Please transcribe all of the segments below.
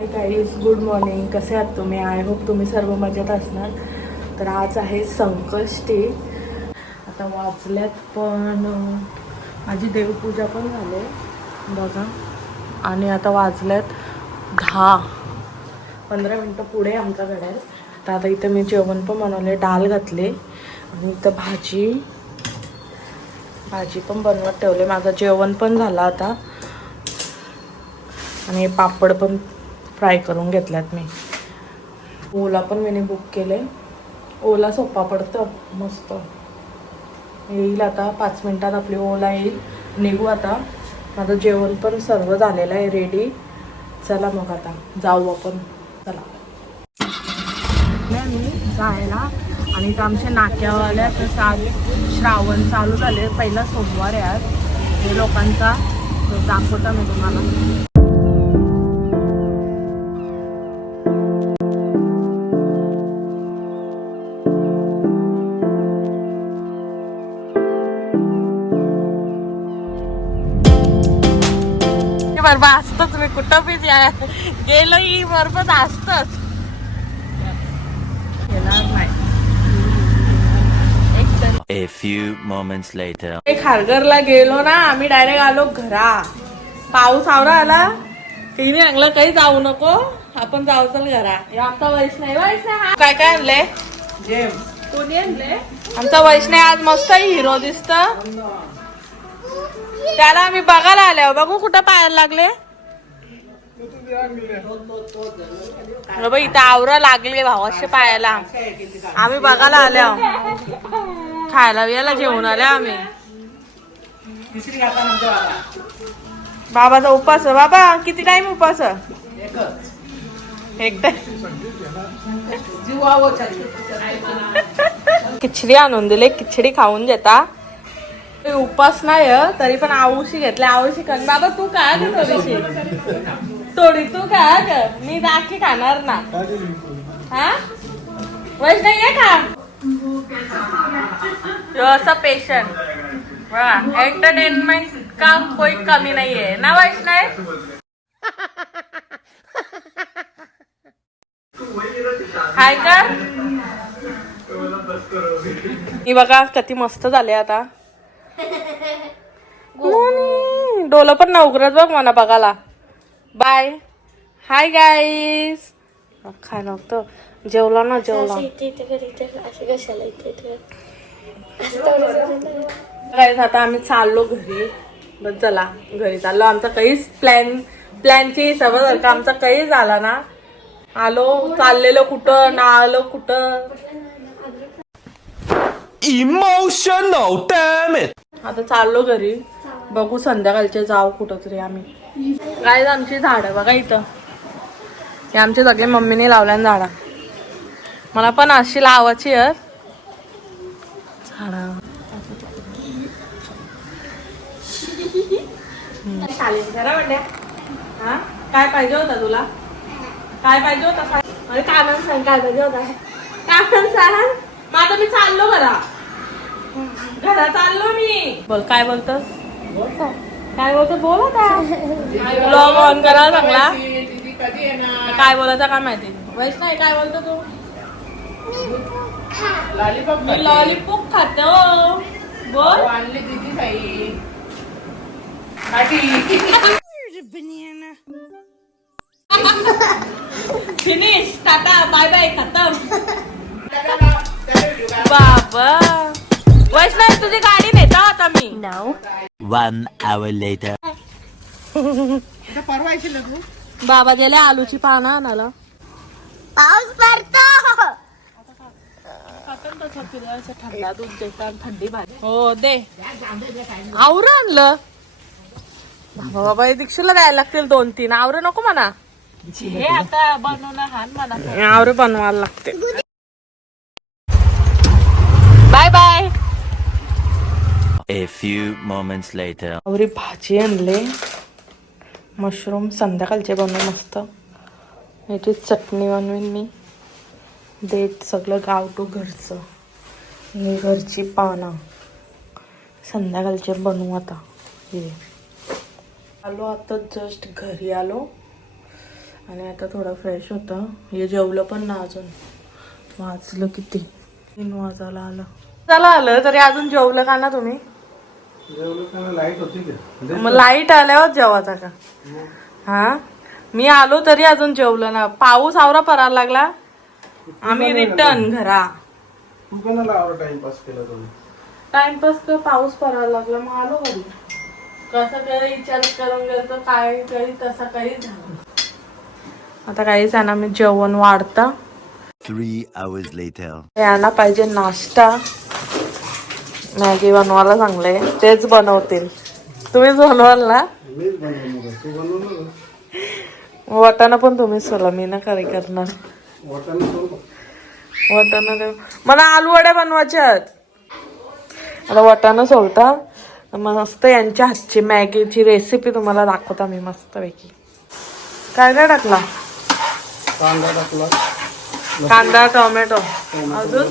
Hi guys, good morning. कसे आहात तुम्ही? आय होप तुम्ही सर्व मजेत असणार. तर आज आहे संकष्टी. आता वाजल्यात पण माझी देवपूजा पण झाली बघा. आणि आता वाजल्यात 10-15 मिनटं पुढे आमचा घड्याळ. तर आता इथं मी जेवण पण बनवले, डाळ घातले आणि इथं भाजी पण बनवत ठेवले. माझं जेवण पण झालं आता आणि पापड पण फ्राय करून घेतल्यात मी. ओला पण मी बुक केले. ओला सोपा पडतं, मस्त येईल. आता 5 मिनिटात आपली ओला येईल. निघू आता. माझं जेवण पण सर्व झालेलं आहे, रेडी. चला मग आता जाऊ आपण. चला मी जायला. आणि इथं आमच्या नाक्यावाल्या तर आज श्रावण चालू झाले. पहिला सोमवार आहे आज. हे लोकांचा दाखवता मी तुम्हाला. बरोबर असतच, मी कुठं बी गेलो ही बरोबर असतच. A few moments later. खारघरला गेलो ना आम्ही, डायरेक्ट आलो घरा. पाऊस आवरा आला की नाही अंगला काही जाऊ नको, आपण जाऊ चल घरा. आमचा वैष्णव काय काय आणले? कोणी आणले? आमचा वैष्णव आज मस्त हिरो दिसत. त्याला आम्ही बघायला आल्या. बघू कुठं पायाला लागले. इथं आवरा लागले भावाचे पायाला. आम्ही बघायला आल्या, खायला बियाला जेवून आल्या आम्ही. बाबाचा उपास. बाबा किती टाइम उपास? एक टाइम. खिचडी आणून दिले, खिचडी खाऊन देता. उपास नाही तरी पण आवशी घेतले. आवशी कर बाबा. तू काय ग थोडीशी थोडी तू काय ग? मी राखी खाणार ना. हा वैश नाही आहे का? असं पेशंट एंटरटेनमेंट का कोई कमी नाही आहे ना वैष्णव. हाय का? ही बघा किती मस्त झाले आता. डोलं पण ना उघडत बघ मला बघायला. बाय. Hi guys. काय नव्हतं जेवला ना जेवला. आता आम्ही चाललो घरी. बस चला घरी चाललो. आमचा काहीच प्लॅनची सवय का आमचा काही झाला ना. आलो चाललेलो कुठं ना आलो कुठं. Emotional, damn it. आता चाललो घरी. बघू संध्याकाळचे जाऊ कुठं तरी आम्ही. काय आमची झाडं बघा इथं. हे आमचे सगळे मम्मीने लावल्या झाडं. मला पण अशी लावायची आहे झाडं. काय पाहिजे होता तुला? काय पाहिजे होता? अरे कानान सांग काय पाहिजे होता. कानान सांग. मग आता मी चाललो घरा चाललो मी. बोल काय बोलतोस? काय बोलतो बोल आता. ब्लॉग ऑन करायला सांगला. काय बोलायचं काय माहिती. वैष्णव काय बोलतो तू? मी लॉलीपॉप खातो. बोल. फिनिश. टाटा बाय बाय खतम. बाबा वैष्णव तुझी गाडी नेता आता मी. 1 hour later. बाबा गेले आलूची पानं आणायला. पाऊस पडतो. थंडा दूध देतात. थंडी भाजी. हो दे. आवर आणलं बाबा. हे दीक्षेला द्यायला लागतील 2-3 आवर. नको म्हणा. हे आता बनवणं हान म्हणा. आवर बनवायला लागते. Bye bye. A few moments later. आवरी भाजी आणले. मशरूम संध्याकाळचे बनवून मस्त. याची चटणी बनवीन मी. देठ सगळं गावठू घरचं. हे घरची पानं संध्याकाळचे बनवू आता. हे आलो आता जस्ट घरी आलो. आणि आता थोडं फ्रेश होतं. हे जेवलं पण ना अजून. वाजलं किती 3 वाजायला आलं तरी अजून जेवलं का ना तुम्ही? मग लाईट आल्यावर जेवायचा का? हा मी आलो तरी अजून जेवलं ना. पाऊस आवरा पडायला लागला. आम्ही रिटर्न घरा. टाइमपास कर, पाऊस पडायला लागला मग आलो घरी. कसं काही विचार करून गेलं काय काही तसं काही झालं. आता काहीच आहे ना, मी जेवण वाढता. 3 hours later. यांना पाहिजे नाश्ता. मॅगी बनवायला चांगलंय, तेच बनवतील. तुम्हीच बनवाल ना? वाटाणा पण तुम्हीच सोला, मी ना काही करणार. वाटाणा देऊ मला. आलू वड्या बनवायच्या आहेत. आता वाटाणा सोलता. मस्त यांच्या हातची मॅगीची रेसिपी तुम्हाला दाखवता मी मस्त पैकी. काय काय टाकला? कांदा टाकला, कांदा, टोमॅटो, अजून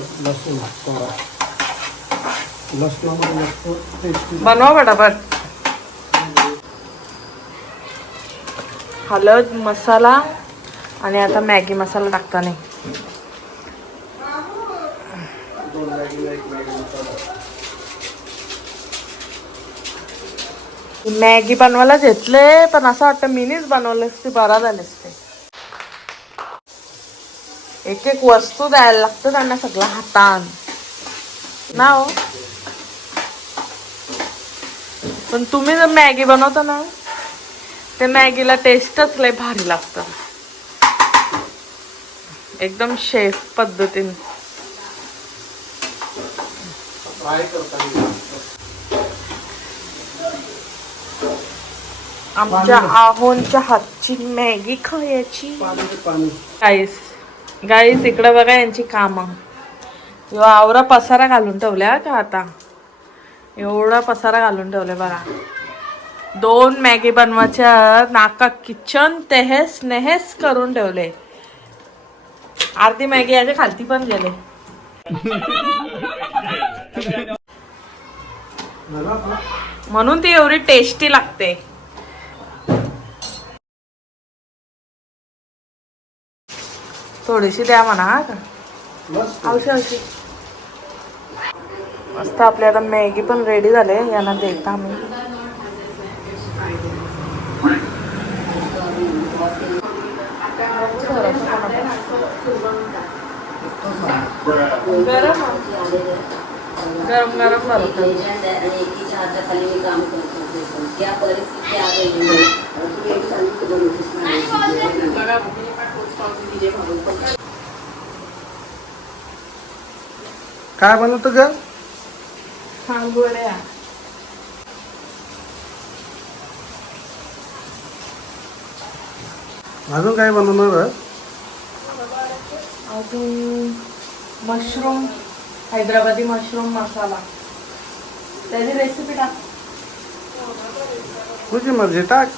बनवा पटापट. हळद, मसाला आणि आता मॅगी मसाला टाकता नाही. मॅगी बनवायला घेतले पण असं वाटतं मीनीच बनवलेस ती बरा झालेस ते. एक एक वस्तू द्यायला लागतं त्यांना सगळं हातान ना हो. पण तुम्ही जर मॅगी बनवता ना ते मॅगीला टेस्टच लय भारी लागतं. एकदम शेफ पद्धतीने. आमच्या आहोंच्या हातची मॅगी खायची. गाईस इकडे बघा यांची कामं. आवरा पसारा घालून ठेवल्या का आता. एवढा पसारा घालून ठेवले बघा. 2 मॅगी बनवायच्या नाका किचन तेहेस नेहेस करून ठेवले. अर्धी मॅगी याच्या खालती पण गेले. म्हणून ती एवढी टेस्टी लागते. थोडीशी द्या म्हणा. औषध मस्त. आपली आता मॅगी पण रेडी झाले. यांना देता आम्ही. गरम गरम गरम बनवतात. काय बनवतो ग? गोड्या. अजून काय बनवणार? अजून मशरूम, हैदराबादी मशरूम मसाला. त्याची रेसिपी टाक. तुझी मर्जी टाक.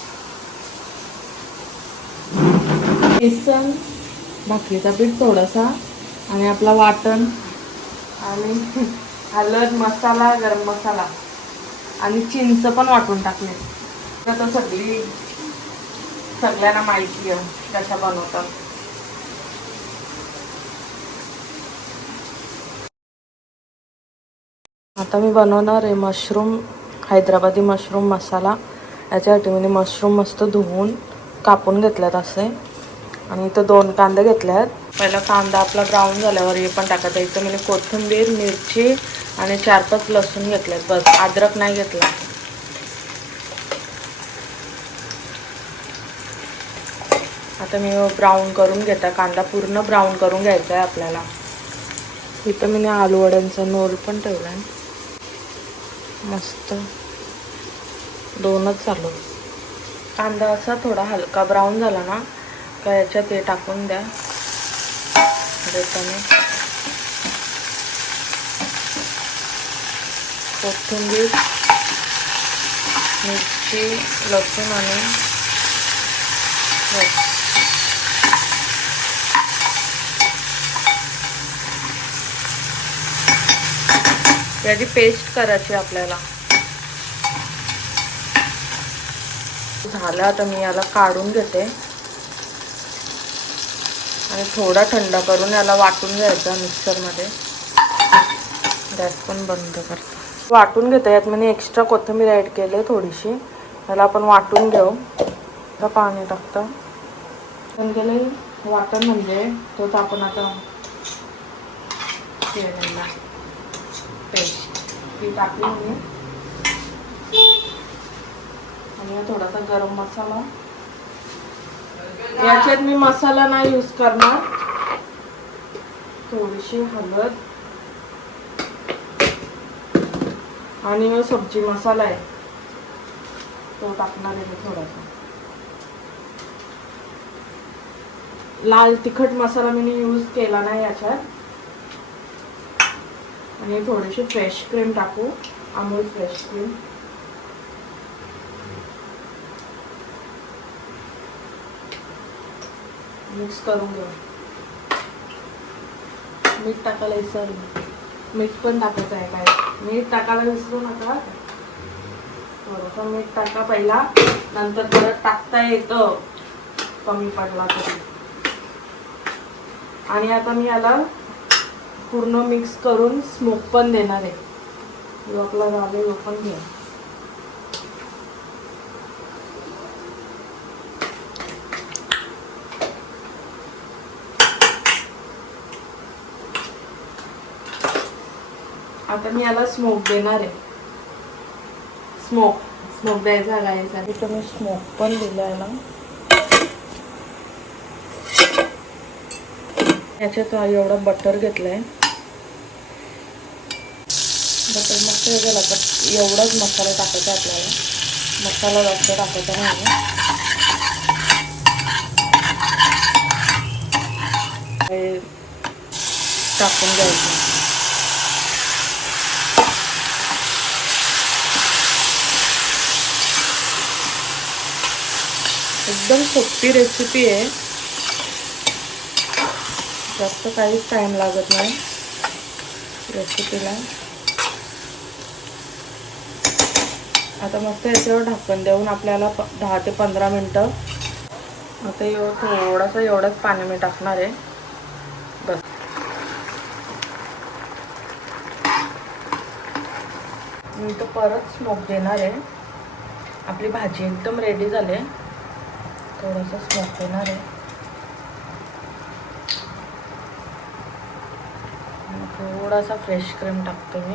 बेसन, भाकरीचा पीठ थोडासा आणि आपला वाटण आणि हळद, मसाला, गरम मसाला आणि चिंच पण वाटून टाकले. आता सगळ्यांना माहिती आहे कशा बनवतात. आता मी बनवणार आहे मशरूम, हैदराबादी मशरूम मसाला. याच्यासाठी मी मशरूम मस्त धुवून कापून घेतल्यात असे. आणि इथं 2 कांदे घेतल्यात. पहिला कांदा आपला ब्राऊन झाल्यावर हे पण टाकायचं. इथं मी कोथिंबीर, मिरची आणि 4-5 लसूण घेतल्यात बस. अद्रक नाही घेतला. आता मी ब्राऊन करून घेता. कांदा पूर्ण ब्राऊन करून घ्यायचा आहे आपल्याला. इथं मी आलू वड्यांचा नोल पण ठेवला आहे. मस्त 2च चालू. कांदा असा थोडा हलका ब्राऊन झाला ना का याच्यात ते टाकून द्या. देताना कोथिंबीर, मिरची, लसूण आणि याची पेस्ट करायची आपल्याला. झालं. आता मी याला काढून घेते. आणि थोडा थंड करून याला वाटून घ्यायचा मिक्सरमध्ये. गॅस पण बंद करतो. वाटून घेते. यात मी एक्स्ट्रा कोथिंबीर ॲड केली थोडीशी. याला आपण वाटून घेऊ. आता पाणी टाकतं. पण गेले वाटण म्हणजे तोच आपण आता केलेला पेस्ट ती टाकली मी. आणि थोडासा गरम मसाला. याच्यात मी मसाला नाही यूज करणार. थोडीशी हळद आणि सब्जी मसाला आहे तो टाकणार आहे थोडासा. लाल तिखट मसाला मी यूज केला नाही याच्यात. आणि थोडीशी फ्रेश क्रीम टाकू. Amul fresh cream. मिक्स करून घेऊ. मीठ टाकायला विसरलं. मीठ पण टाकायचं आहे काय. मीठ टाकायला विसरू नका. थोडंसं मीठ टाका पहिला. नंतर परत टाकता येतं कमी पडला तरी. आणि आता मी याला पूर्ण मिक्स करून स्मोक पण देणार आहे. जो आपला रावे तो पण घ्या. आता मी याला स्मोक देणार आहे. स्मोक द्यायचा घालायचा. इथं मी स्मोक पण दिला याला. याच्यात एवढं बटर घेतलंय. बटर मस्त हे झालं तर एवढाच मसाला टाकायचा आपल्याला. मसाला जास्त टाकायचा नाही. हे टाकून द्यायचं. एकदम सोपी रेसिपी आहे. जास्त काहीच टाइम लागत नाही रेसिपीला. आता मस्त याच्यावर ढक्कन देऊन आपल्याला 10 ते 15 मिनटं. आता थोडंसं एवढंच पाणी मी टाकणार आहे बस. मी इथं परत स्मोक देणार आहे. आपली भाजी एकदम रेडी झाली. थोडंसं स्मोक देणार आहे. थोडासा फ्रेश क्रीम टाकते मी.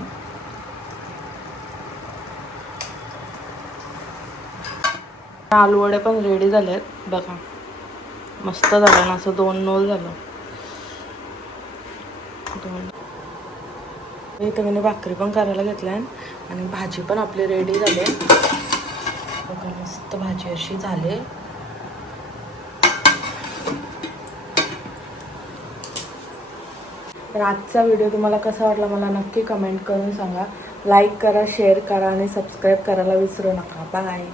आलू वडे पण रेडी झालेत बघा. मस्त झालं ना. असं 2 नोल झालं. इथं मी भाकरी पण करायला घेतल्या. आणि भाजी पण आपली रेडी झाली बघा. मस्त भाजी अशी झाली. तर आजचा व्हिडिओ तुम्हाला कसा वाटला मला नक्की कमेंट करून सांगा. लाईक करा, शेअर करा आणि सबस्क्राईब करायला विसरू नका. बाय.